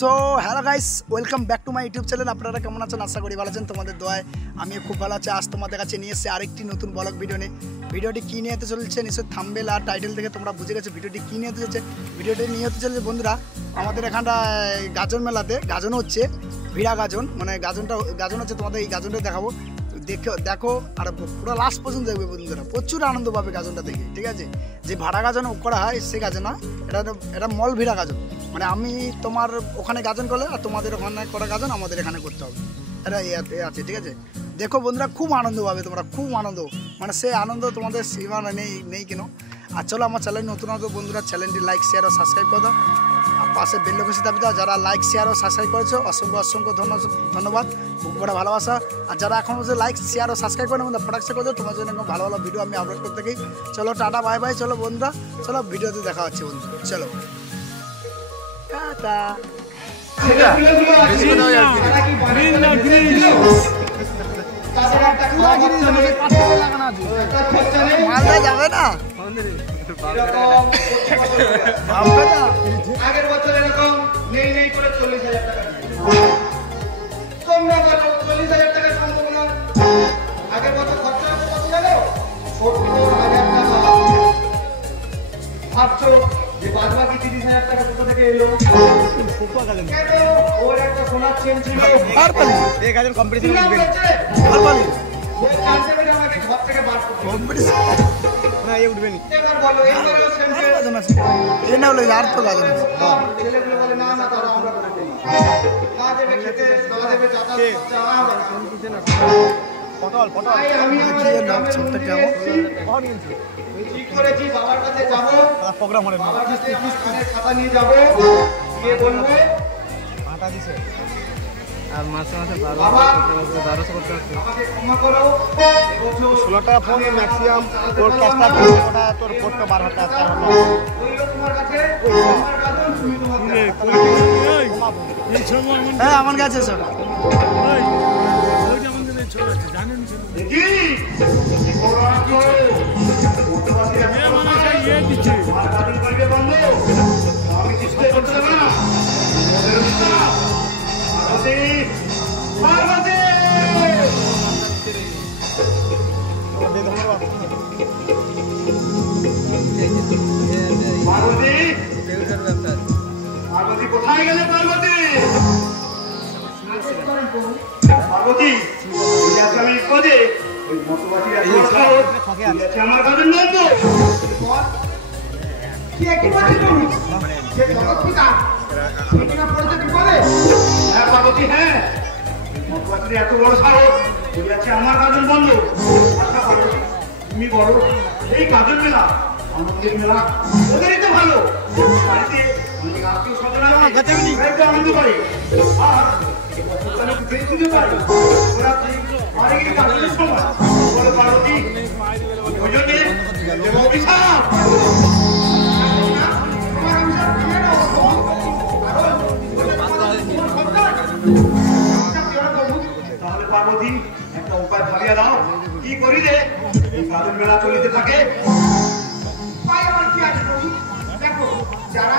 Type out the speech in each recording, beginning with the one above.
So hello guys, welcome back to my YouTube channel. আপনারা কেমন আছেন? আশা করি ভালো আছেন। তোমাদের দোয়ায় আমিও খুব ভালো আছি। আজ তোমাদের কাছে নিয়ে এসেছি আরেকটি নতুন ব্লগ ভিডিও নিয়ে। ভিডিওটি কী নিয়ে হতে চলেছে নিশ্চয়ই থাম্বনেল আর টাইটেল থেকে তোমরা বুঝে গেছো ভিডিওটি কী নিয়ে হতে চলেছে। ভিডিওটি নিয়ে হতে চলেছে বন্ধুরা, আমাদের এখানটায় গাজন মেলাতে গাজন হচ্ছে, ভিড়া গাজন, মানে গাজন হচ্ছে। তোমাদের এই গাজনটা দেখাবো, দেখো আর পুরো লাস্ট পর্যন্ত দেখবে বন্ধুরা। প্রচুর আনন্দ পাবে গাজনটা দেখে, ঠিক আছে? যে ভাড়া গাজন করা হয় সে গাজন না, এটা মল ভিড়া গাজন। মানে আমি তোমার ওখানে গাজন করলে আর তোমাদের ওখানে করা গাজন আমাদের এখানে করতে হবে, এটা আছে, ঠিক আছে? দেখো বন্ধুরা, খুব আনন্দ পাবে তোমরা, খুব আনন্দ, মানে সে আনন্দ তোমাদের সীমানা নেই কেন। আর চলো আমার চ্যানেল নতুন হতো বন্ধুরা, চ্যানেলটি লাইক শেয়ার ও সাবস্ক্রাইব করে দাও, আর পাশে বেল নোটিফিকেশন দাবি দাও। যারা লাইক শেয়ার ও সাবস্ক্রাইব করেছো অসংখ্য ধন্যবাদ, খুব বড় ভালোবাসা। আর যারা এখন বলছে লাইক শেয়ার ও সাবস্ক্রাইব করে মধ্যে ফটাকসে করে দাও, তোমার জন্য ভালো ভালো ভিডিও আমি আপলোড করতে থাকি। চলো টাটা বাই বাই। চলো বন্ধুরা, চলো ভিডিওতে দেখা হচ্ছে বন্ধুরা, চলো টাটা। মালদায় যাবে না, আগের বছর এরকম নেই করে 40,000 টাকা তোমরা বলো 40,000 টাকা সম্ভব না। আগের বছর খরচা কত জানো? 70,000 টাকা। ভাবছো যে বাদ বাকি 30,000 টাকা কোথা থেকে এলো? কেন? ওর একটা সোনার চেন ছিল, এই গাজন কম্পিটিশন আমাকে ঘর থেকে বার করতে না, এ উঠবে নি। এবার বলো এবারেও সেম গাজন আছে, এ না হলে আর তো গাজন আছে। ছেলেগুলো বলে না তারা আমরা করে দেই, না দেবে খেতে, না দেবে যাতায়াত খরচা। তাই আমি আমার এই গ্রামের মধ্যে এসেছি, ঠিক করেছি বাবার কাছে যাবো, বাবার কাছে আমার কানের খাতা নিয়ে যাবো, গিয়ে বলবো আর মাসে 1200 করতে হচ্ছে। আমাকে ক্ষমা করো, 16 টাকা ফোন ম্যাক্সিমাম তোর ক্যাশটা ওটা তোর কোডটা 12 টাকা বললো তোমার কাছে আমার গাজন, তুমি তোমার হ্যাঁ আমার কাছে সব দেখি বড় আছো আর গাজন করবে বন্ধ, আমি কিছু করতে দেব না। পার্বতী পার্বতী পার্বতী কোথায় গেলে? পার্বতী পার্বতী আমি পদে ওই মতবাদী আমার কাছে বন্ধ কি একই বলছি তুমি যে জগৎপিতা সেটা পড়তে কি বলে? হ্যাঁ পার্বতী, হ্যাঁ মতবাদী এত বড় সাহস আছে আমার গাজন বন্ধ। আচ্ছা পার্বতী, তুমি বড় এই গাজন মেলা আমাদের মেলা ওদেরই তো ভালো, বাড়িতে অনেক আত্মীয় স্বজন আছে, আনন্দ করে। আর পুজো পাই ওরা বাড়ি গিয়ে গাজনের সময় বলে পার্বতী ওই জন্যে অভিশাপ তাহলে পার্বতী একটা উপায় ভাবিয়া দাও, কি করি রে এই গাজন মেলা চলিতে থাকে? দেখো যারা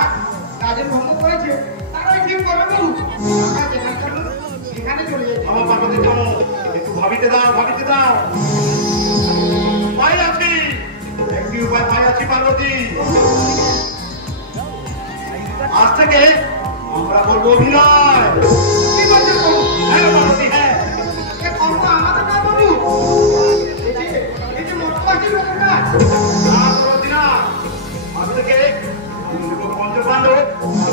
গাজন ভঙ্গ করেছে তারাই ঠিক করবে, বলুন সেখানে চলে যাচ্ছে। আমার পার্বতী থামো, একটু ভাবিতে দাও ভাই আছি, একটি উপায় ভাই আছি পার্বতী। আজ থেকে আমরা করবো অভিনয়। কি করছে? হ্যাঁ পার্বতী, হ্যাঁ আমাদের না বলু এই যে মতবাদী লোকেরা না পার্বতী না, আজ থেকে আমি দেবো পঞ্চপাণ্ডব,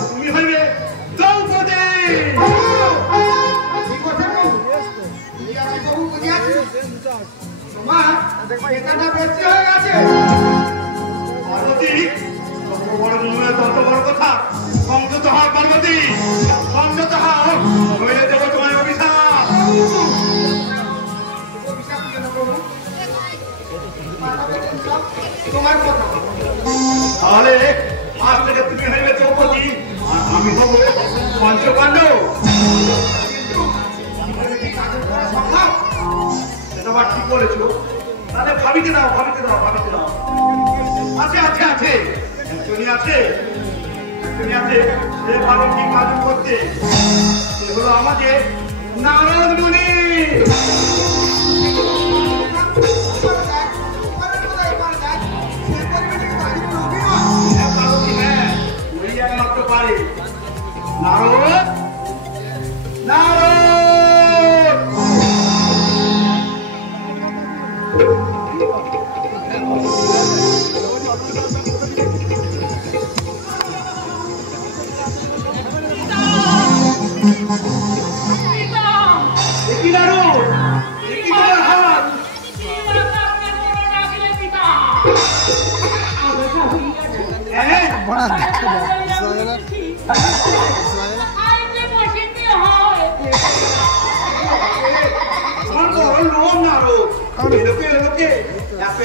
তুমি হইবে দ্রৌপদী। ঠিক কথা বল, আমি বহু বুঝিয়াছি তোমার এখানটা বেশি হয়ে গেছে। পার্বতী তত বড় মুখে তত বড় কথা, সংযত হও পার্বতী, সংযত হও, হইলে দেবো তোমার অভিশাপ। তোমার কথা তাহলে আজ থেকে তুমি হইবে দ্রৌপদী আর আমি হব পঞ্চপাণ্ডব। সেটা আবার ঠিক বলেছো, তাহলে ভাবিতে দাও। আছে একজনই আছে, সে ভালো কি কাজ করতে এগুলো আমাদের নারদমণি। ওই একমাত্র পারে নারদ। নারদ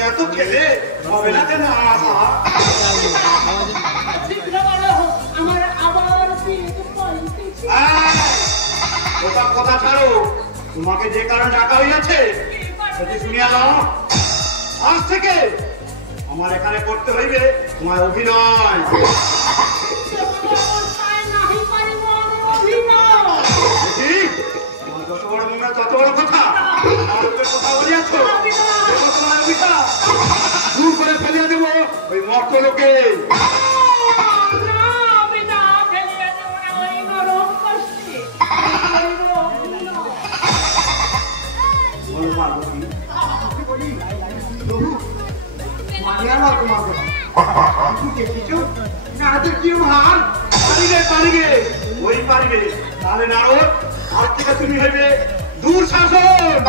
এত খেলে হবে না কেন? কথা ছাড়ো, তোমাকে যে কারণ ডাকা হইয়াছে সেটি শুনিয়া নাও। আজ থেকে আমার এখানে করতে হইবে তোমার অভিনয়। যত বড় মনে তত বড় কথা কথা বলিয়াছ, তোমার অভিনয় দূর করে ফেলিয়া দেবো ওই মর্ত লোকে। ওই পারিবে তাহলে নারদ আজ থেকে তুমি হইবে দূর শাসন।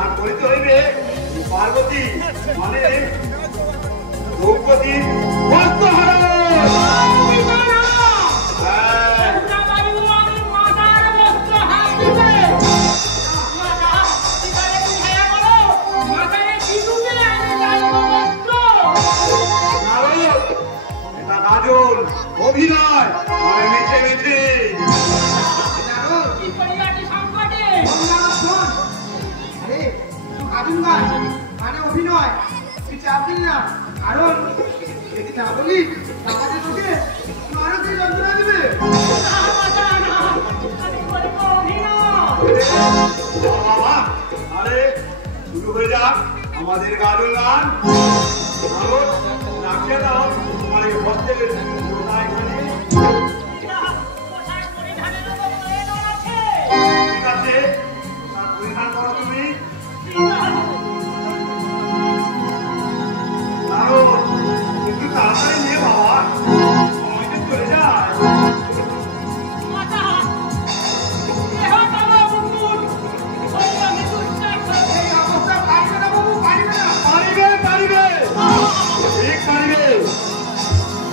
আর করিতে হইবে পার্বতী মানে দ্রৌপদী বস্ত্রহরণ। অভিনয় মানে মিঠে মিঠে মানে অভিনয় তুই চাপ দিন না, কারণ যদি না বলি তাহলে তোকে মারতে যন্ত্রণা দেবে। বাবা আরে শুরু হয়ে যাক আমাদের গাজন গান। রাখিয়ে দাও তোমার এই হস্টেলের ঠিক আছে, পরিধান করো তুমি। একটু তাড়াতাড়ি নিয়ে বাবা, সময়টা চলে যায়।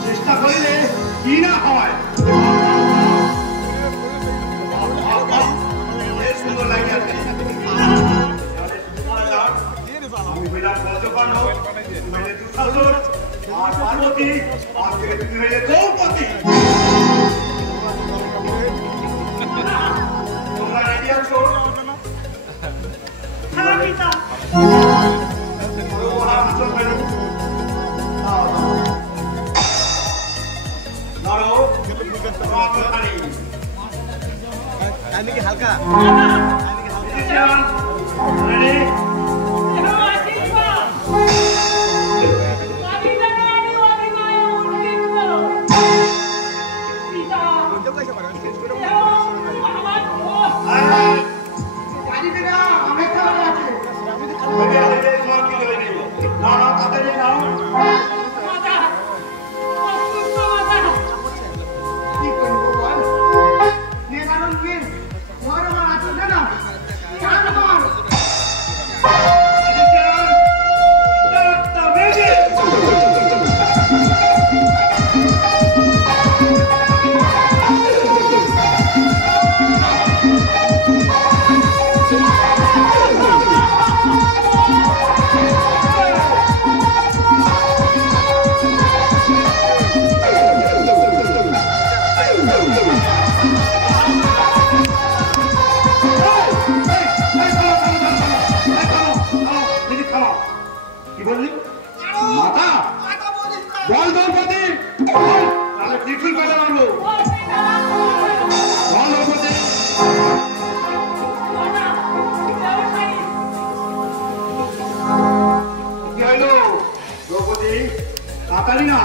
চেষ্টা করিলে কি না হয়। সুন্দর লাগে আমি হইলাম পঞ্চপাণ্ড, তুমি হইলে দুঃশাসন, আর পার্বতী আর তুমি হইলে দ্রৌপদী। তোমরা রেডি আছো? আমি কি হালকা কি বললি? মাথা বল দ্রৌপদী ত্রিশুল পেলে মারবো কি হইল দ্রৌপদী তাড়াতাড়ি না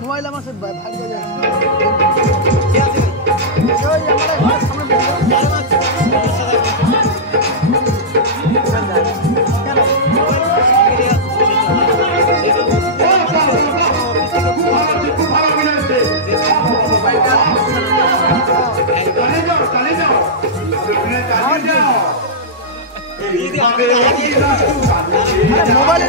মোবাইল আমার সাথে ভাই ভাগ হয়ে যাচ্ছে মোবাইল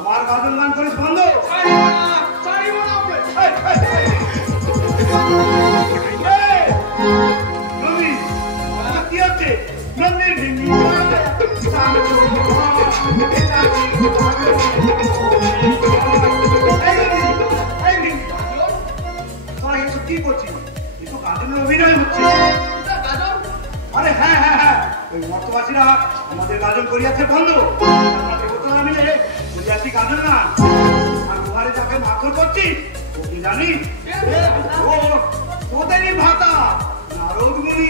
আমার গাজন গান করিস বন্ধ কি হচ্ছে কি করছিস একটু গাজনের অভিনয় হচ্ছে আরে হ্যাঁ হ্যাঁ হ্যাঁ ওই মর্তবাসীরা আমাদের গাজন করিয়াছে বন্ধ আমরা মিলে করিয়াছি গাজন না আর ঘরে যাকে মারধর করছিস ও কি জানিস ও ওদেরই ভাতা নারদমুনি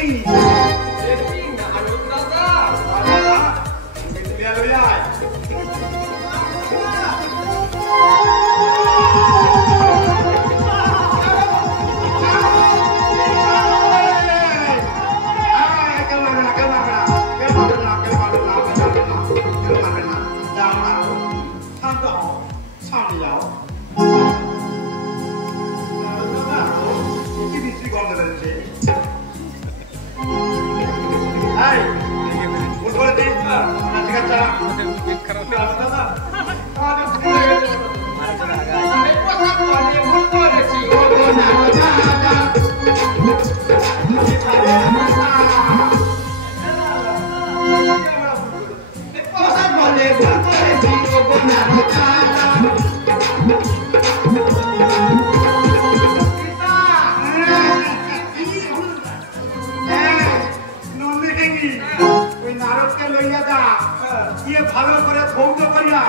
গিয়ে ভালো করে ধৌত করিয়া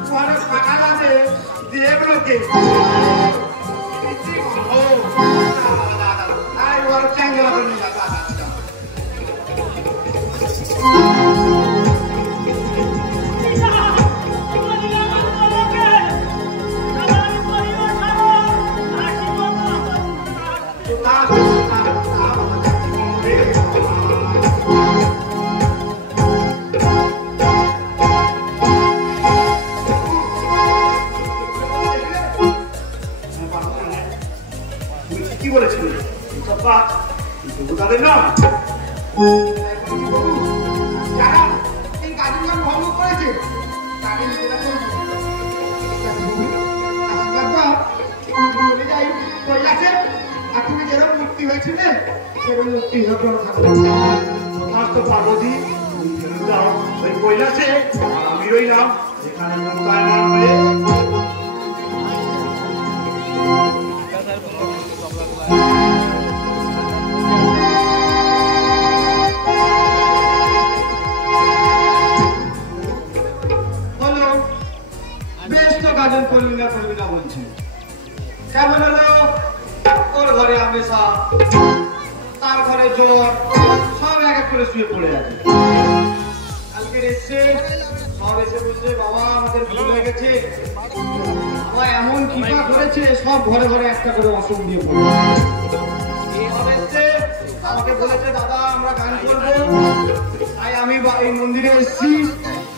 তোমার টাকা দাদে দেবলোকে চ্যাংলা করে কি বলেছিলেন তাদের নাম যারা এই কাজের ভঙ্গ করেছে তাদের চলে যাই কৈলাসে আর তুমি যেরকম মুক্তি হয়েছিলে সেরকম মুক্তি সমস্ত পার্বতী ওই কৈলাসে আমি রইলাম এখানে মুক্তায়মান হয়ে গাজন করবি না বলছি কেমন হলো ওর ঘরে আমেশা তার ঘরে জ্বর সব এক এক করে শুয়ে পড়ে আছে কালকে এসছে সব এসে বলছে বাবা আমাদের ভুল হয়ে গেছে বাবা এমন কৃপা করেছে সব ঘরে ঘরে একটা করে অসুখ দিয়ে পড়ে এসছে আমাকে বলেছে দাদা আমরা গান করবো তাই আমি এই মন্দিরে এসছি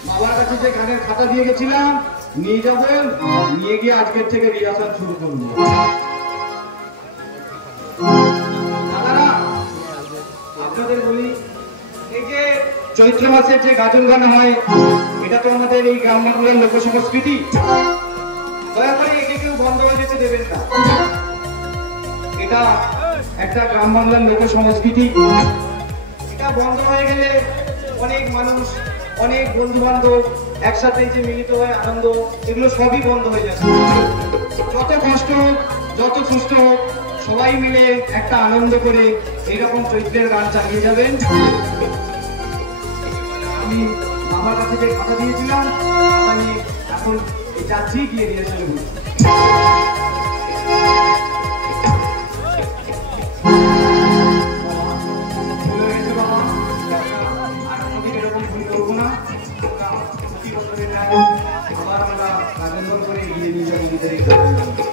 বাবার কাছে যে গানের খাতা দিয়ে গেছিলাম নিয়ে যাবেন নিয়ে গিয়ে আজকের থেকে রিহার্সাল শুরু করুন দাদারা আপনাদের বলি এই যে চৈত্র মাসের যে গাজন গান হয় এটা তো আমাদের এই গ্রাম বাংলার লোক সংস্কৃতি দয়া করে একে কেউ বন্ধ হয়ে যেতে দেবেন না এটা একটা গ্রাম বাংলার লোক সংস্কৃতি এটা বন্ধ হয়ে গেলে অনেক মানুষ অনেক বন্ধু বান্ধব একসাথে যে মিলিত হয় আনন্দ এগুলো সবই বন্ধ হয়ে যাচ্ছে যত কষ্ট হোক যত সুস্থ হোক সবাই মিলে একটা আনন্দ করে এইরকম চৈত্রের গান চালিয়ে যাবেন আমি আমার কাছে যে কথা দিয়েছিলাম আমি এখন যাচ্ছি গিয়ে দিয়ে চলে বলি এরকম ভুল করবো না আবার আমরা রাজেন্দ্র করে এগিয়ে নিয়ে যাবো নিজের